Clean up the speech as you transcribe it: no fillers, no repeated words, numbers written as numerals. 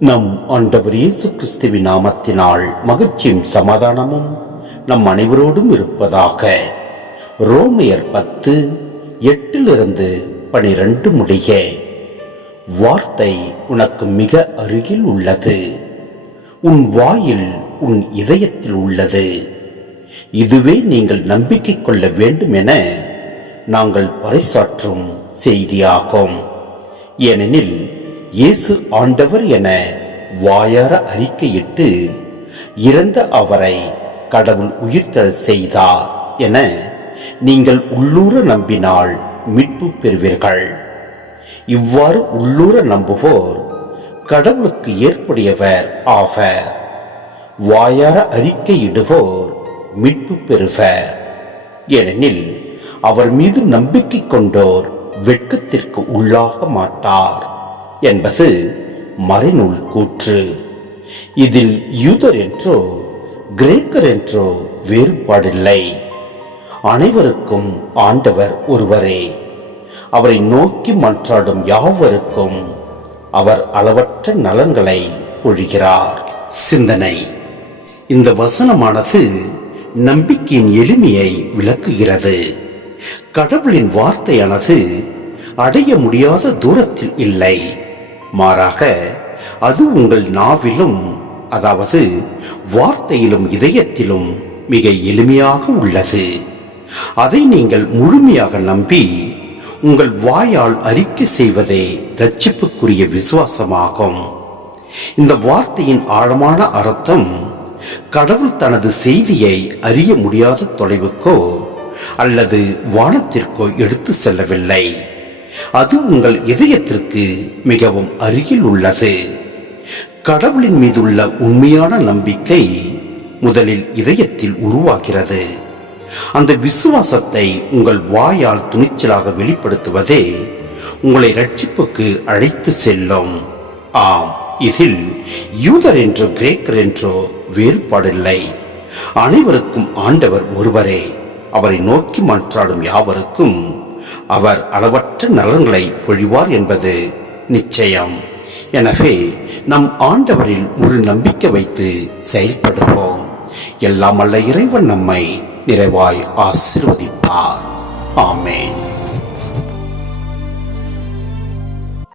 நம் ஆண்டவர் இயேசு கிறிஸ்துவின் நாமத்தினால் மகிழ்ச்சியும் சமாதானமும் நம் அனைவரோடும் இருப்பதாக. ரோமையர் 10:8-12 முடிய. வார்த்தை உனக்கு மிக அருகில் உள்ளது, உன் வாயில் உன் இதயத்தில் உள்ளது. இதுவே நீங்கள் நம்பிக்கை கொள்ள வேண்டும் என நாங்கள் பறைசாற்றும் செய்தியாகும். ஏனெனில் இயேசு ஆண்டவர் என வாயார அறிக்கையிட்டு இறந்த அவரை கடவுள் உயிர்த்தெழச் செய்தார் என நீங்கள் உள்ளூர நம்பினால் மீட்பு பெறுவீர்கள். இவ்வாறு உள்ளூர நம்புவோர் கடவுளுக்கு ஏற்புடையவர் ஆவர். வாயார அறிக்கையிடுவோர் மீட்பு பெறுவர். ஏனெனில் அவர் மீது நம்பிக்கை கொண்டோர் வெட்கத்திற்கு உள்ளாக மாட்டார் என்பது மறைநூல் கூற்று. இதில் யூதர் என்றோ கிரேக்கர் என்றோ வேறுபாடில்லை. அனைவருக்கும் ஆண்டவர் ஒருவரே. அவரை நோக்கி மன்றாடும் யாவருக்கும் அவர் அளவற்ற நலன்களை பொழிகிறார். சிந்தனை. இந்த வசனமானது நம்பிக்கையின் எளிமையை விளக்குகிறது. கடவுளின் வார்த்தையானது அடைய முடியாத தூரத்தில் இல்லை, மாறாக அது உங்கள் நாவிலும், அதாவது வார்த்தையிலும் இதயத்திலும் மிக எளிமையாக உள்ளது. அதை நீங்கள் முழுமையாக நம்பி உங்கள் வாயால் அறிக்கை செய்வதே இரட்சிப்புக்குரிய விசுவாசமாகும். இந்த வார்த்தையின் ஆழமான அர்த்தம் கடவுள் தனது செய்தியை அறிய முடியாத தொலைவுக்கோ அல்லது வானத்திற்கோ எடுத்து செல்லவில்லை. அது உங்கள் இதயத்திற்கு மிகவும் அருகில் உள்ளது. கடவுளின் மீதுள்ள உண்மையான நம்பிக்கை முதலில் இதயத்தில் உருவாகிறது. அந்த விசுவாசத்தை உங்கள் வாயால் துணிச்சலாக வெளிப்படுத்துவதே உங்களை இரட்சிப்புக்கு அழைத்து செல்லும். ஆம், இதில் யூதர் என்றோ கிரேக்கர் என்றோ வேறுபாடில்லை. அனைவருக்கும் ஆண்டவர் ஒருவரே. அவரை நோக்கி மன்றாடும் யாவருக்கும் அவர் அளவற்ற நலன்களை பொழிவார் என்பது நிச்சயம். எனவே நம் ஆண்டவரில் ஒரு நம்பிக்கை வைத்து செயல்படுவோம். எல்லாம் வல்ல இறைவன் நம்மை நிறைவாய் ஆசீர்வதிப்பார். ஆமென்.